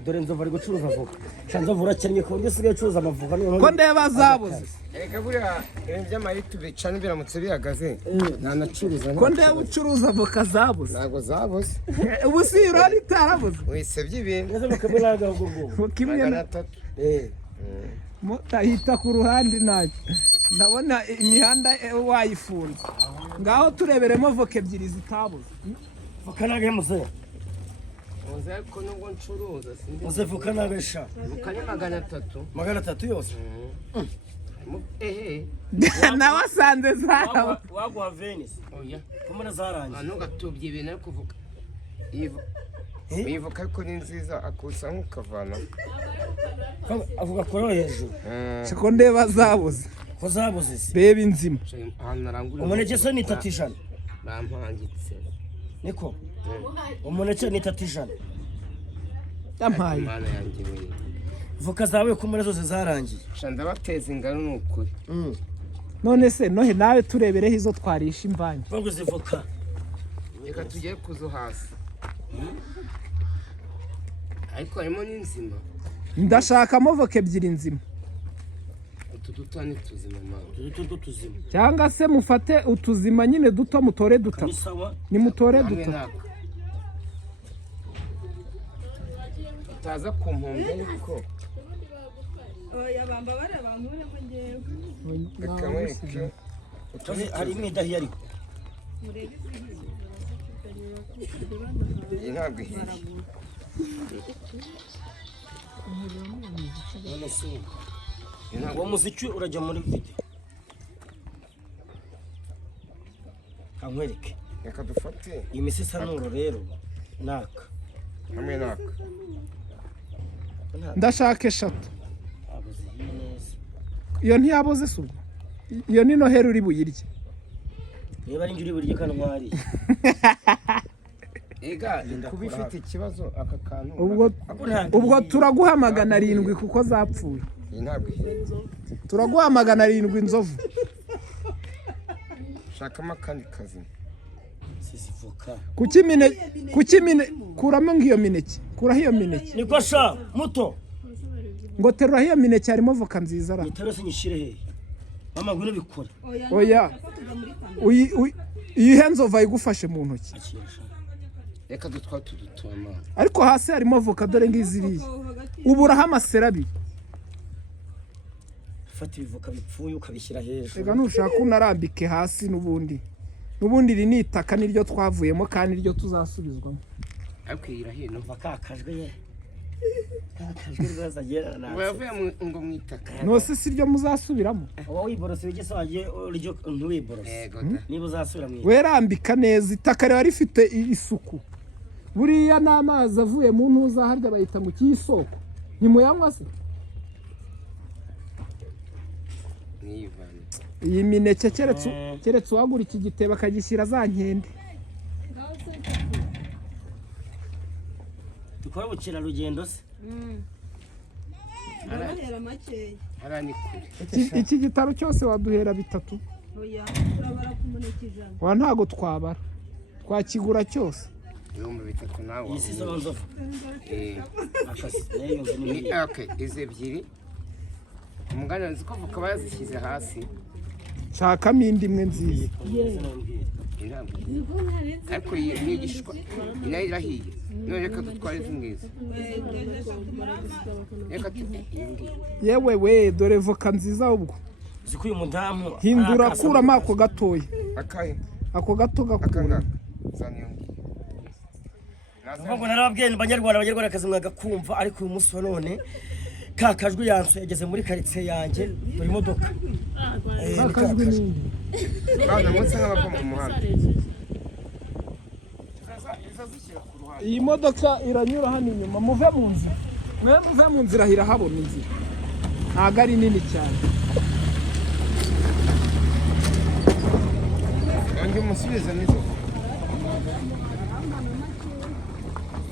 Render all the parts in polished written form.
dore NZOVU ari gucuruza avoka NZOVU urakennye ku buryo usigaye ucuruza amavoka ko ndeba zabuze reka buriya by'amayiti bicana biramutse bihagaze nanacuruza ko ndeba ucuruza avoka zabuze ntago zabuze ubu si irori itarabuze wisebye ibintu neza bakamera ngo kimwe na mutahita ku ruhande ntacyo ndabona imihanda wayifunze ngaho tureberemo avoka ebyiri zitabuze voka nage muze ko nubwo ncuruza sindi muze voka nagesha ukanye 300 300 yose nawe asanze zawe wagwa Vanessa oya kumara zarangiye ntugatubye ibintu ariko kuvuga ivuka ariko ni nziza akusa nk'ukavana avuga ko ro hejuru siko ndeba zabuze ko zabuze se reba inzima umuneke se ni 300 bampangitse niko umuneke ni 300 yampaye imana yanjye we voka zawe kumara zose zarangiye shanda bateza ingano n'ukuri none se nohe nawe turebereho izo twarisha imvange ngo zivoka reka tujye kuzo hasi ariko harimo n'inzima ndashakamo voka ebyiri nzima utu duto ni tuzima mama utu tuzima cyangwa se mufate utuzima nyine duto mutore duto ni mutore duto utaza ku mpombe ariko oya bamba bareba nkure ko ngewe akamweke hari imidahi ariko murebe ntabwo ihiye uwo muziki urajya muri video kankwereke reka dufate iyi misisanuro rero naka hamwe naka ndashaka eshatu iyo ntiyaboze se ubwo iyo ni noheri uri buyirye niba ari njye uri burye kana mwari ega kuba ifite ikibazo aka kantu ubwo turaguhamagana 7 kuko zapfuye ntabwo turaguhamagana 7 NZOVU shakamo akandi kazi sisivoka kukimine kuramo ngiyo mineke kuraho iyo mineke niko sha muto ngo terura hiyo mineke harimo voka nziza ra itarose nyishire he mama ngwino bikora oya iyi NZOVU ayigufashe mu ntoki reka dutwa tudutoma ariko hasi harimo voka dore ngiziriye uburaho amaserabi fata ibivoka bipfuye ukabishyira hejuru rega nushaka unarambike hasi n'ubundi iri ni itaka niryo twavuyemo kandi niryo tuzasubizwamo ariko irahino vakakajwe ye kakajwe rwaza gera na wavuye ngo mwitaka nose si ryo muzasubiramo wowe wiborose wigese wagiye uryo ntuwiborose niba uzasubira mu werambika neza itaka rero rifite isuku buriya n'amazi avuye mu ntuza harya bayita mu cyisoko ntimuyanywa se iyi mineke keretse uwagura iki gitebo akagishyira za nkende dukora ubukerarugendo se arahera makeya iki gitaro cyose waduhera 3 oya turabara ku muneke 100 wa ntago twabara twakigura cyose ibihumbi 3 nawe isi zo NZOVU akasi nayo ni okay izi ebyiri umugana ziko vuka bazishyize hasi shakamo indi imwe nziza ariko iyi gishwa inayo irahiye none reka dutware zimwiza yewe we dore voka nziza ubwo zikuye umudamu hindura kuramo ako gatoya akaye ako gato gakura ngo narababwiye abanyarwanda kazi mwagakumva ariko uyu munsi wa none kakajwe yansu yageze muri quartier yanjye muri modoka kakajwe ni bana munsi nk'abava mu muhanda iyi modoka iranyura hano inyuma muve mu nzira muve mu nzira hirahabona inzira ntago ari nini cyane ange musubize nizo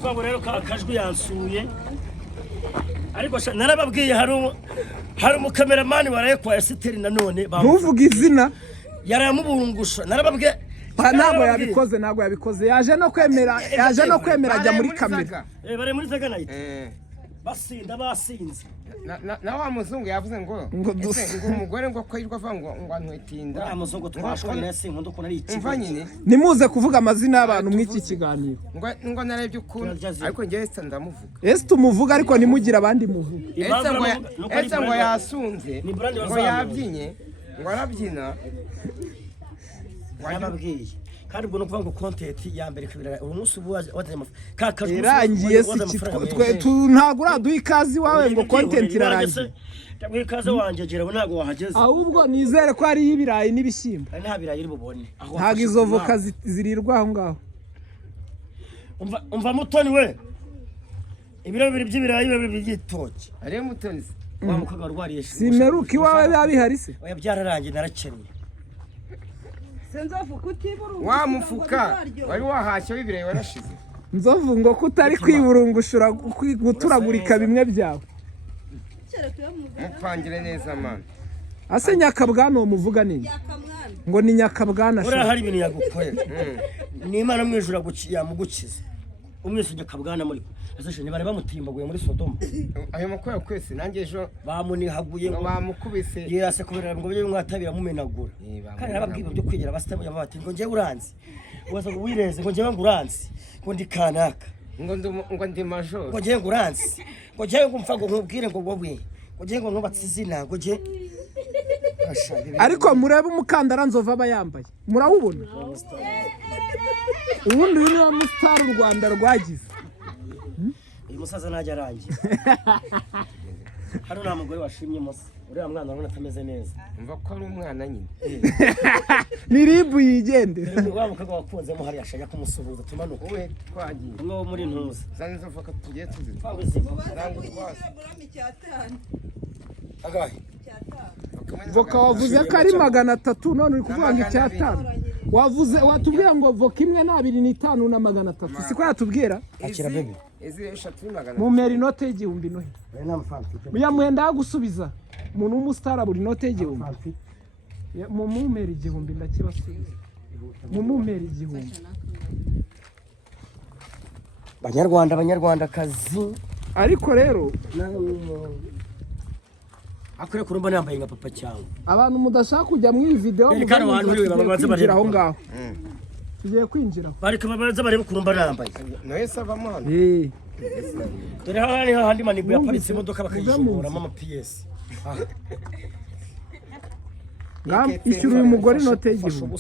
Fabo rero kakajwe yansuye ariko narababwiye hari umukameramani waraye kwa Esiteri nanone ntuvuga izina yaramubungusha narababwiye ntabwo yabikoze yaje no kwemera ajya muri kamera bare muri Zaganayite basinda basinze na wa muzungu yavuze ngo umugore ngo ko yirwa avuga ngo antwetinda uriya muzungu twashwanye na sinkunda ukuntu ari ikigo umva nyine nimuze kuvuga amazina y'abantu mw'iki kiganiro ngo narebye ukuntu ariko njye Esther ndamuvuga ese tumuvuga ariko nimugire abandi muvuga Esther ngo yasunze ngo yabyinye ngo arabyina wababwiye kandi ubwo no kuvuga ngo content ya mbere kabira ubu munsi ubu wataye kakajwe irangiye ntago uraduha ikazi wawe ngo content irarangiye tabwe ikaze wanje gera ntago wahageze ahubwo nizere ko ari ibirayi n'ibishyimbo nta birayi iri bubone ntago izo voka zirirwa aho ngaho umva mutoni we ibiro bibiri by'ibirayi bibiri by'igitoki ari mutoni wa mukaga rwariye simeruka iwawe babihari se oya byararangiye narakennye wa mufuka wari wahashye w'ibirayi warashize nzovu ngo kutari kwiburungushura guturagurika bimwe byawe mupangire neza man ase nyakabwana uwo muvuga nini ngo ni nyakabwana uri hari ibintu yagukorera ni Imana mwijura yamugukiza umwese nyakabwana muri azashe ni bari bamutimbaguye muri Sodoma ayo makoya kwese nanjye ejo bamunihaguye ngo bamukubise yirase kubera ngo byo mwatabira mumenagura kandi nababwiye byo kwigira basitamu yamati ngo ngiye uranzi waza wireze ngo ngiye nguranzi ngo ndi kanaka ngo ndi major ngo ngiye nguranzi ngo ngiye ngumfa ngo nkubwire ngo wowe ngo ngiye ngo nubatse izina ngo ngiye ariko murebe umukandara nzova aba yambaye murawubona ubundi uyu niwe mustar u Rwanda rwagize uyu musaza najya arangiye hano nta mugore washimye musa uriya mwana urabona atameze neza umva ko ari umwana nyine ni ribu yigendera wa mukaga wakunzemo hariya ashaka kumusuhuza tumanuka wowe twagiye umwe wo muri ntuza zanzo voka tugiye tuzita twabuze rangu twase agahe voka wavuze ko ari 300 none uri kuvuga ngo icyatanu wavuze watubwira ngo voka imwe na 2,500 na 300 siko yatubwira akira bebe ezi 300 mu meri note y'igihumbi no nta mafaranga muya mwenda gusubiza umuntu w'umustar buri note y'igihumbi mu meri igihumbi ndakibasubiza mu meri igihumbi banyarwandakazi ariko rero akure kurumba nambaye nka papa cyangwa abantu mudashaka kujya mu video kwinjira aho ngaho tugiye kwinjira bareka babanza barebe kurumba nambaye noye sava mwana dore hano niho handi manigo yaparitse imodoka bakayishoramo ama PS ishyura uyu mugore inote y'igihumbi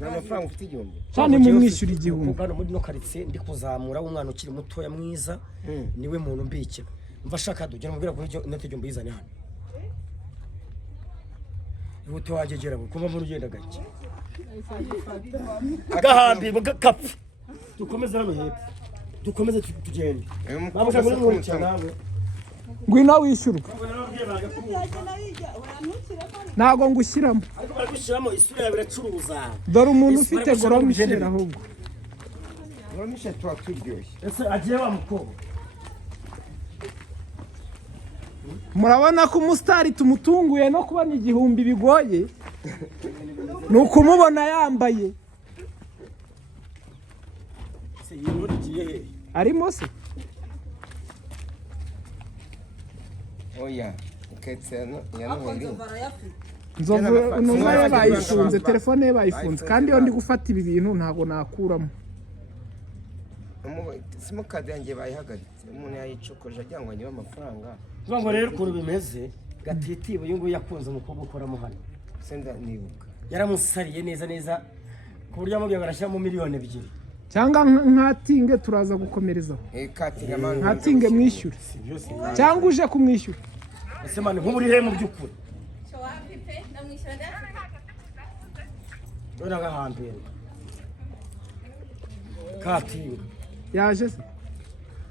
n'amafaranga ufite igihumbi cyane mu mwishyura igihumbi hano muri no karitsiye ndi kuzamura umwana ukiri mutoya mwiza niwe muntu mbikira mva shaka dugera mubwira ko inote y'igihumbi yizane hano Uto wagegera kuva mu rugenda gake agahambi bagakapfa dukomeze hano hepfo dukomeze tugende babuka muri muri cyanawe ngwino wishyurwa ntago ngushyiramo ariko bagushyiramo isura yawe iracuruza dore umuntu ufite goromisheri ahubwo goromisheri twaturyoshye ese agiye wa mukobwa murabona ko umusitari tumutunguye no kubona igihumbi bigoye ni ukumubona yambaye arimo se oya uketse ya noheri nzovu ye bayifunze telefone ye bayifunze kandi iyo ndi gufata ibi bintu ntabwo nakuramo simukadi yanjye bayihagaritse umuntu yayicokoje agira ngo anywe amafaranga ngo rero ukuntu bimeze gatitiba uyu nguyu yakunze umukobwa ukoramo hano senda nibuka yaramusariye neza ku buryo amubwiye ngo arashyiramo miliyoni 2 cyangwa nkatinge turaza gukomerezaho nkatinge mwishyure cyangwa uje kumwishyura ese mani nk'uburi he mu by'ukuri dore agahambere katinga yaje se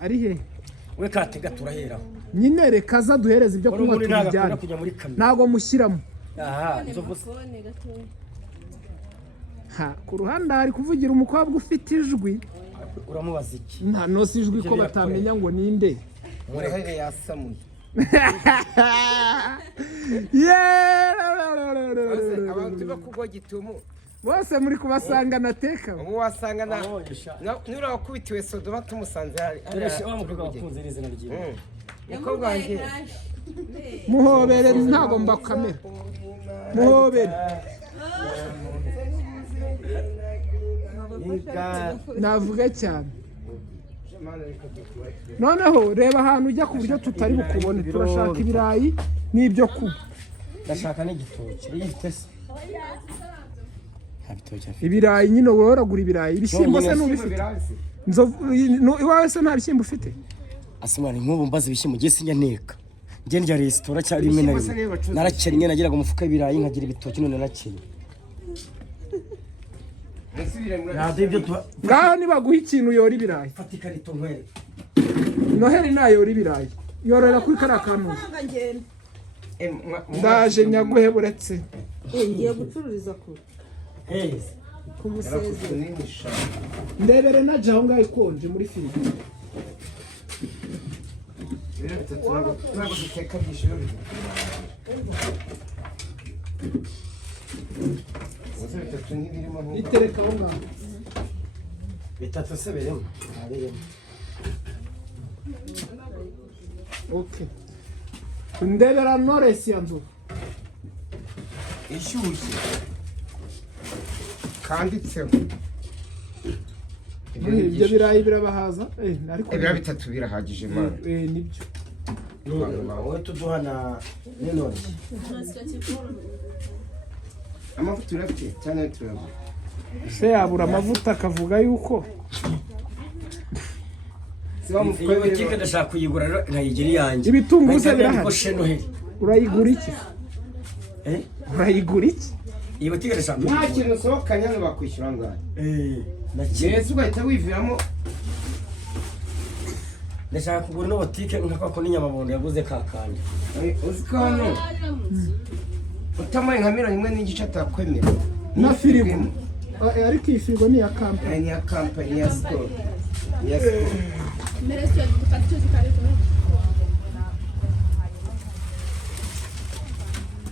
ari he we katinga turaheraho nyine reka aza duhereze ibyo kunywa tubijyane ntago mushyiramo ku ruhande hari kuvugira umukobwa ufite ijwi uramubaza iki nta nosi ijwi ko batamenya ngo ninde muraheri yasamuye abantu bakugwa gitumo bose muri kubasanga nateka ubu wasanga nura wakubitiwe Sodoma tumusanze hari wa mukobwa wakunze n'izina ryiwe umukobwa wanjye muhobere ntago mbakamera muhobere navuge cyane noneho reba ahantu ujya ku buryo tutari bukubone turashaka ibirayi n'ibyo kuba ndashaka n'igitoki igifite se ibirayi nyine woragura ibirayi ibishyimbo se n'ubifite iwawe se nta bishyimbo ufite asimani nk'ubu mbaze ibishyimbo ngiye sinjya nteka njye ndya resitora cyari rimwe na rimwe narakennye nagiraga umufuka w'ibirayi nkagira ibitoki none narakennye ngaho nibaguha ikintu yora ibirayi fata ikarito nkwere Noheri nayora ibirayi yorora kuri kariya kantu ndaje nyaguhe buretse ngiye gucururiza ku musezi ndebere naje aho ngaho ikonje muri firigo itereka aho ngaho bitatu se birimo okay ndebera Knowless ya nzu ishyushye kanditseho ibyo birayi birabahaza ariko ibira bitatu birahagije mana nibyo wowe tuduhana n'intoryi amavuta urafite cyane turabona se yabura amavuta akavuga yuko iyo butike ndashaka kuyigura nkayigira iyanjye ibitunguru se birahari urayigura iki urayigura iki iyi butike ndashaka nta kintu usohokanye hano bakwishyura ngaho ndetse ugahita wiviramo ndashaka kugura ino butike nka ko n'inyamabondo yaguze kakanje uzi ko hano utamaye nka miliyoni imwe n'igice atakwemera na firigo ariko iyi firigo ni iya kampani ni iya kampani ni iya sikoro ni iya sikoro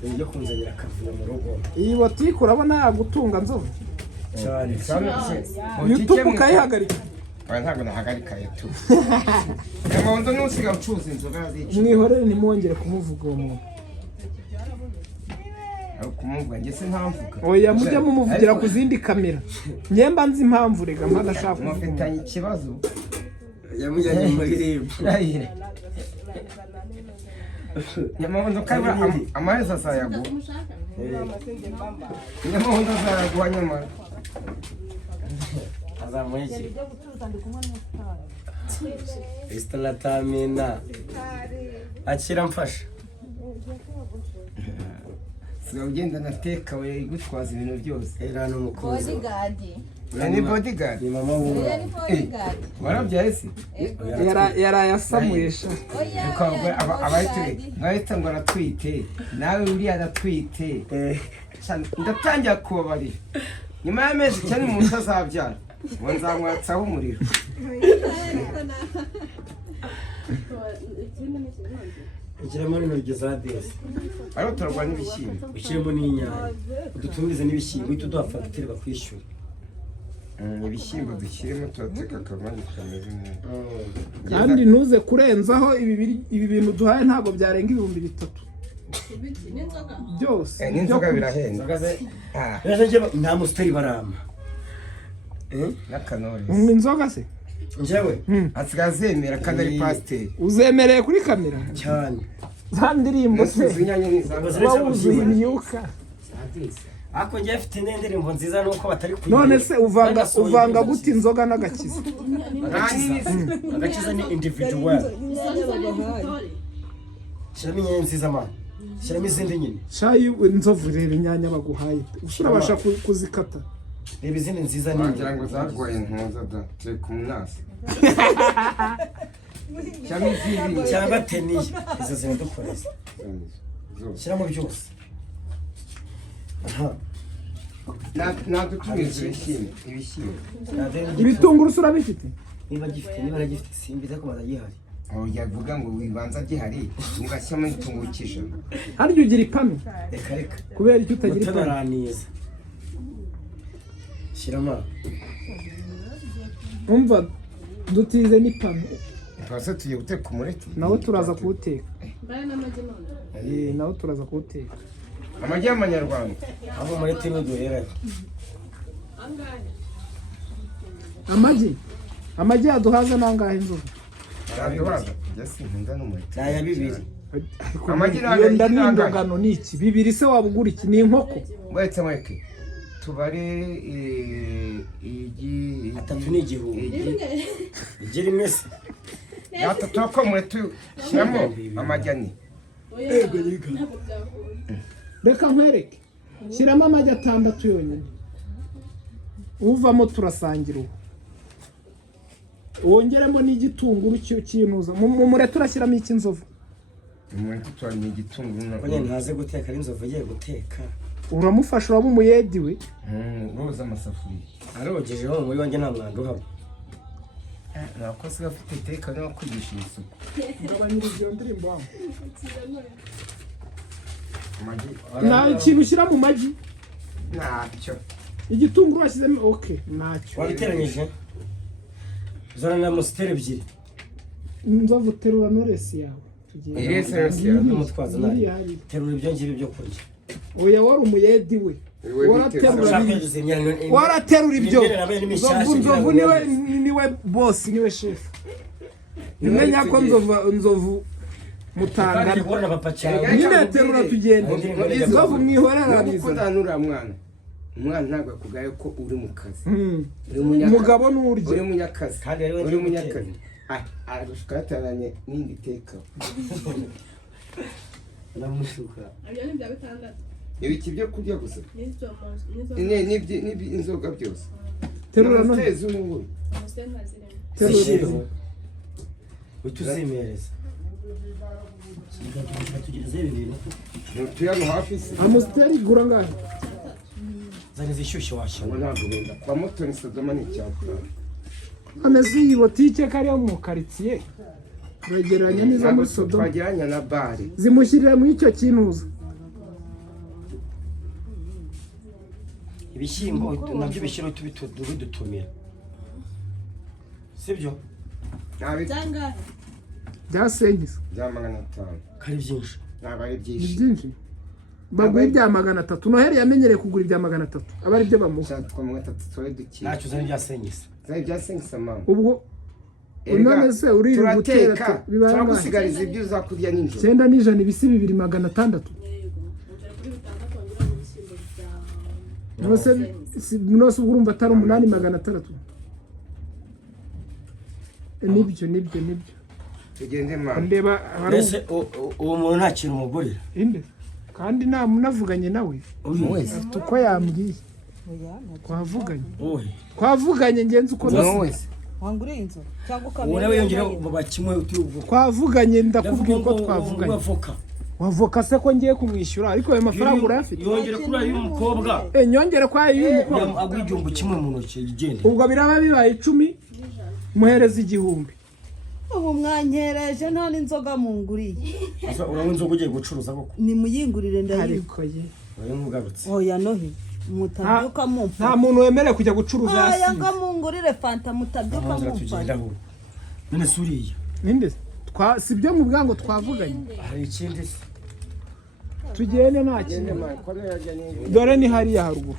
ibyo kunzanira akavuyo mu rugo iyi botike urabona yagutunga nzovu cyane YouTube ukayihagarika ntabwo nahagarika YouTube amabondo n'usigaye ucuruza inzoga zica mwihorere ntimwongere kumuvuga uwo muntu kumuvuga njye se ntamvuga oya mujye mumuvugira ku zindi kamera nyemba nzi impamvu rega mpagashaka mufitanye ikibazo yamujyanye muri ribu nyamabondo kabura amaherezo azayaguha nyamabondo azayaguha nyamara azamuha iki isitaratamina akira mfasha sigaye ugenda na teka we igutwaza ibintu byose era n'umukozi ni bodyguard ni mama wuwe warabyaye se yarayasamurisha abahita ngo aratwite nawe uriya aratwite ndatangira kubabarira nyuma y'amezi icyenda umuntu azabyara ngo nzamwatsaho umuriro ikiremo n'intoryi za desi ariho turarwa n'ibishyimbo ushyiremo n'inyanya udutumirize n'ibishyimbo uhita uduha fagitire bakwishyura ibishyimbo dushyiremo turateka akavange kameze neza kandi ntuze kurenzaho ibi bintu duhaye ntabwo byarenga 3,000 byose n'inzoga birahenda nta musiteri barama n'akanori unywa inzoga se njyewe asigaye azemera kandi ari pasiteri uzemereye kuri kamera cyane za ndirimbo se wawuzuye imyuka ariko njye afite n'indirimbo nziza nuko batari kuyiga none se uvanga gute inzoga n'agakiza agakiza ni individual shyiramo inyanya nziza man shyiramo izindi nyine shayi inzovu rero inyanya baguhaye urabasha kuzikata reba izindi nziza ni wagira ngo zarwaye ntuza da turi ku munasi cyangwa teniye izo ziradukoreza shyiramo byose ntabwo tubizi ibishyimbo ibitunguru se urabifite niba aragifite simbiza ko bazagihari yavuga ngo wibanza gihari ugashyiramo igitunguru cy'ijana harya ugira ipanu reka kubera icyo utagira ipanu mutaraniza shyiramo umva dutize n'ipanu twase tugiye guteka umureti nawe turaza kuwuteka Mbaya n'amagi none. nawe turaza kuwuteka amagi y'amanyarwanda aho umureti n'uduhera amagi yaduhaza nangahe inzovu araduhaza yasi nkunda n'umureti naya 2 amagi iyo nda n'indogano ni iki 2 se wabugura iki ni inkoko mwete tubare atatu n'igihumbi igira imwe se yatatu ko umureti shyiramo amajyani reka nkwereke shyiramo amagi 6 yonyine uvamo turasangira ubu wongeremo n'igitunguru cy'inuza mu mureti urashyiramo iki inzovu umureti twanye igitunguru none ntaze guteka ari inzovu agiye guteka uramufasha uraba umuyedi we roza amasafuriya arogeje ho muri wanjye nta mwanda uhaba nakoze afite iteka no kwigisha isuku ngabanyiriza iyo ndirimbo wangu amagi nta ikintu ushyira mu magi ntacyo igitunguru washyizemo okay ntacyo wabiteranyije zona na musteri ebyiri inzovu terura noresi yawe n'umutwazo nabi terura ibyo ngibyo byo kurya oya wari umuyedi we waraterura ibyo nzovu niwe boss niwe chef nimenya ko nzovu mutangana nyine terura tugende nzovu mwihorera kudanura umwana ntabwo akugaye ko uri mu kazi umugabo n'urye uri munyakazi uri munyakazi arushukataranye n'indi teka namushuka Ibyo ni bya 6. ibiki byo kurya gusa inzoga byose terura no tezungu terura utuzimereza tugeze ibintu ntutuyano hafi se amusteri gura ngahe zane zishyushye washaka ntabwo benda kwa motoni Sodoma ni cyapa ameze iyi botike kariyo mu quartier begeranya n'izo muri Sodoma twageranya na bare zimushyirira mu icyo kinuza ibishyimbo nabyo bishyiro tubidutumira sibyo Zangahe? byasenyise bya 500 kari byinshi nabaye ni byinshi byinshi bagura ibya 300 noheri yamenyereye kugura ibya 300 aba ari byo bamuha kwa 300 twaye dukira ntacyo zane byasenyise zari byasengisa mama ubwo none se uri guteka turagusigariza ibyo uzakurya ninjoro 9 n'ijana ibisi 2600 nose urumva atari 8600 nibyo tugende mama ndeba mbese uwo muntu nta kintu umugurira inde kandi navuganye nawe wese uko yambwiye twavuganye ngenzi uko wese wanguriye inzu cyangwa ukamenya wowe yongera mu bakimwe utuvuga twavuganye ndakubwira uko twavuganye wavoka se ko ngiye kumwishyura ariko ayo mafaranga urafite yongera kuri ayo umukobwa nyongere kwa ayo umukobwa agwijumbu kimwe mu ntoki igende ubwo biraba bibaye 10 muhereza 1000 ubu mwanyereje nta n'inzoga munguriye urabona inzoga ugiye gucuruza koko ni muyingurire ndayiko ariko ye oya mugarutse oya nohe mutabyuka mumfa nta muntu wemerewe kujya gucuruza oya yasinze nga mungurire fanta mutabyuka mumfa none suriya ninde sibyo mu bwango twavuganye hari ikindi se tugende nta kintu dore ni hariya haruguru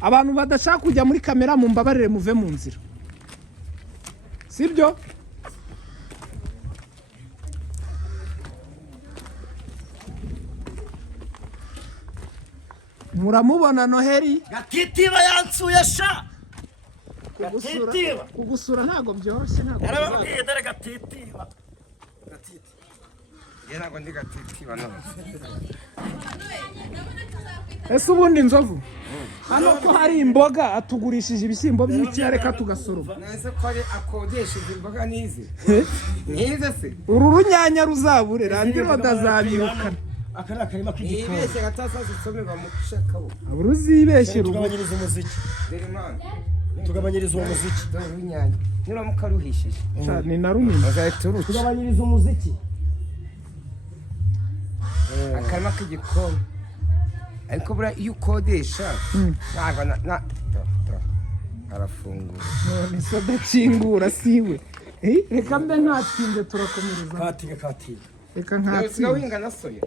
abantu badashaka kujya muri kamera mu mbabarire muve mu nzira sibyo muramubona Noheri gatitiba yansuye sha kugusura ntago byoroshye ntago arababwiye dore gatitiba ntabwo ndi gatitiba none ese ubundi nzovu hano ko hari imboga atugurishije ibishyimbo by'ikirere ka tugasoroma nese ko ari akodesheje imboga nize nize se uru runyanya ruzabure randi rodazabirukana akari akarima k'igikoni ibeshye gatasa zisomerwa mu shakabo aburu zibeshye tugabanyiriza umuziki derimana tugabanyiriza uwo muziki dore urunyanya niramuka ruhishije ni na runini bazahita uruca tugabanyiriza umuziki akarima k'igikoni ariko buriya iyo ukodesha ntabwo arafungura none se adakingura siwe reka mbe ntatinde turakomereza katinga reka nawe ntatinde sigahinga na soya